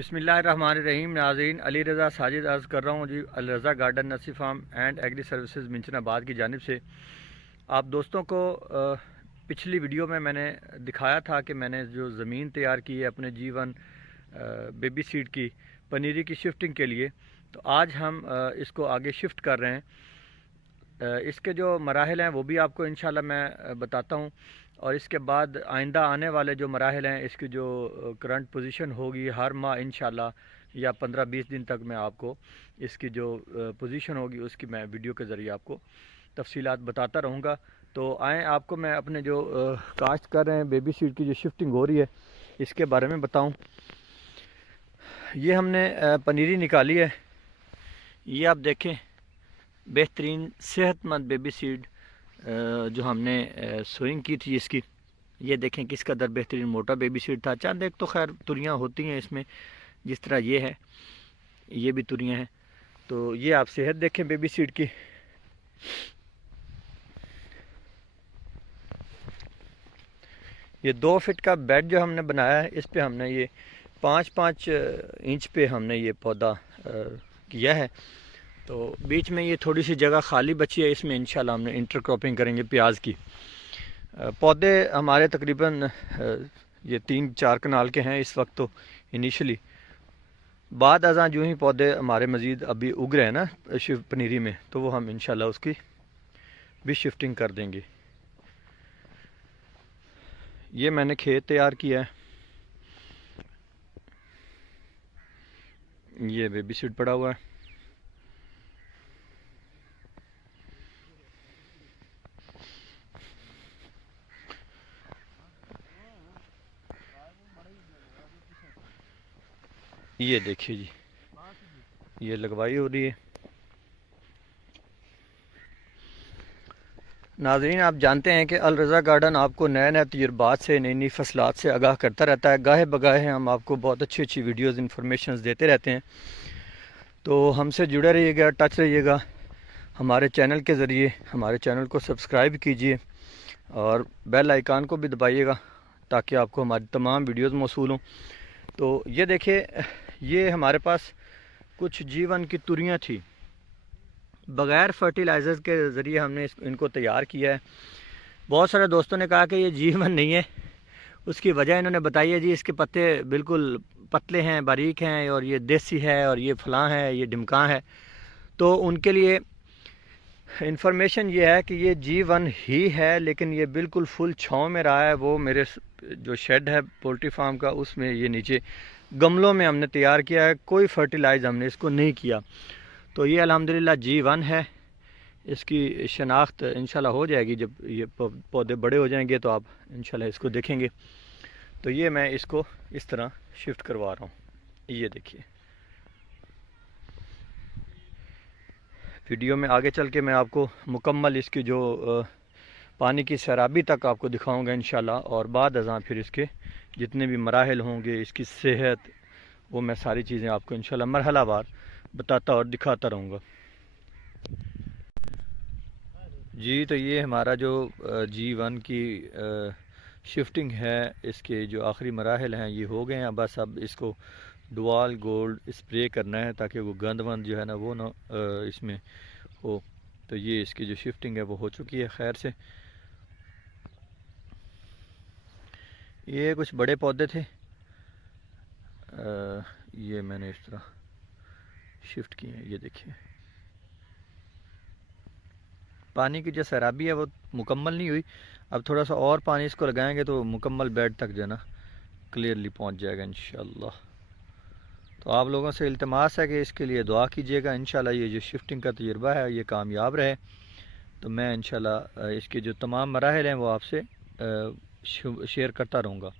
बिस्मिल्लाहिर्रहमानिर्रहीम। नाज़रीन, अली रज़ा साजिद अर्ज़ कर रहा हूँ जी, Al Raza garden nursery farm and agri services Minchinabad की जानिब से। आप दोस्तों को पिछली वीडियो में मैंने दिखाया था कि मैंने जो ज़मीन तैयार की है अपने जीवन बेबी सीड की पनीरी की शिफ्टिंग के लिए, तो आज हम इसको आगे शिफ्ट कर रहे हैं। इसके जो मराहल हैं वो भी आपको इंशाल्लाह मैं बताता हूँ, और इसके बाद आइंदा आने वाले जो मराहल हैं, इसकी जो करंट पोजीशन होगी हर माह इंशाल्लाह या 15-20 दिन तक मैं आपको इसकी जो पोजीशन होगी उसकी मैं वीडियो के ज़रिए आपको तफसीलात बताता रहूँगा। तो आएँ आपको मैं अपने जो काश्त कर रहे हैं बेबी सीड की जो शिफ्टिंग हो रही है इसके बारे में बताऊँ। ये हमने पनीरी निकाली है, ये आप देखें, बेहतरीन सेहतमंद बेबी सीड जो हमने सोइंग की थी इसकी। ये देखें किस कदर बेहतरीन मोटा बेबी सीड था। चंद एक तो खैर तुरियाँ होती हैं इसमें, जिस तरह ये है, ये भी तुरियाँ हैं। तो ये आप सेहत देखें बेबी सीड की। ये 2 फीट का बेड जो हमने बनाया है, इस पे हमने ये 5-5 इंच पे हमने ये पौधा किया है। तो बीच में ये थोड़ी सी जगह खाली बची है, इसमें इंशाल्लाह हमने इंटरक्रॉपिंग करेंगे प्याज की। पौधे हमारे तकरीबन ये 3-4 कनाल के हैं इस वक्त। तो इनिशियली बाद अज़ां जो ही पौधे हमारे मज़ीद अभी उग रहे हैं ना पनीरी में, तो वो हम इंशाल्लाह उसकी भी शिफ्टिंग कर देंगे। ये मैंने खेत तैयार किया है, ये बेबी सीड पड़ा हुआ है। ये देखिए जी, ये लगवाई हो रही है। नाज़रीन, आप जानते हैं कि अल रज़ा गार्डन आपको नए नए तजुर्बात से, नई नई फसलात से आगाह करता रहता है। गाहे बगाहे हम आपको बहुत अच्छी अच्छी वीडियोज़ इन्फॉर्मेशन देते रहते हैं। तो हमसे जुड़े रहिएगा, टच रहिएगा हमारे चैनल के ज़रिए। हमारे चैनल को सब्सक्राइब कीजिए और बेल आइकान को भी दबाइएगा ताकि आपको हमारी तमाम वीडियोज़ मौसूल हों। तो ये देखिए, ये हमारे पास कुछ जीवन की तुरियाँ थी, बग़ैर फर्टिलाइज़र के ज़रिए हमने इनको तैयार किया है। बहुत सारे दोस्तों ने कहा कि ये जीवन नहीं है, उसकी वजह इन्होंने बताई है जी, इसके पत्ते बिल्कुल पतले हैं, बारीक हैं, और ये देसी है, और ये फलां है, ये ढिमका है। तो उनके लिए इन्फॉर्मेशन ये है कि ये जीवन ही है, लेकिन ये बिल्कुल फुल छाँव में रहा है। वो मेरे जो शेड है पोल्ट्री फार्म का, उसमें ये नीचे गमलों में हमने तैयार किया है, कोई फर्टिलाइज़ हमने इसको नहीं किया। तो ये अल्हम्दुलिल्लाह जीवन है। इसकी शनाख्त इंशाल्लाह हो जाएगी जब ये पौधे बड़े हो जाएंगे, तो आप इंशाल्लाह इसको देखेंगे। तो ये मैं इसको इस तरह शिफ्ट करवा रहा हूँ, ये देखिए। वीडियो में आगे चल के मैं आपको मुकम्मल इसकी जो पानी की सैराबी तक आपको दिखाऊंगा इंशाल्लाह, और बाद अज़ां फिर इसके जितने भी मराहल होंगे, इसकी सेहत, वो मैं सारी चीज़ें आपको इंशाल्लाह मरहलावार बताता और दिखाता रहूँगा जी। तो ये हमारा जो G1 की शिफ्टिंग है, इसके जो आखिरी मराहल हैं ये हो गए हैं। बस अब इसको डुआल गोल्ड स्प्रे करना है ताकि वो गंद वंद जो है ना वो ना इसमें हो। तो ये इसकी जो शिफ्टिंग है वो हो चुकी है खैर से। ये कुछ बड़े पौधे थे, ये मैंने इस तरह शिफ्ट किए हैं। ये देखिए, पानी की जो सैराबी है वो मुकम्मल नहीं हुई, अब थोड़ा सा और पानी इसको लगाएंगे तो मुकम्मल बेड तक जो है ना क्लियरली पहुंच जाएगा इंशाल्लाह। तो आप लोगों से इल्तिमास है कि इसके लिए दुआ कीजिएगा, इंशाल्लाह ये जो शिफ्टिंग का तजुर्बा है ये कामयाब रहे। तो मैं इंशाल्लाह इसके जो तमाम मराहल हैं वो आपसे शेयर करता रहूँगा।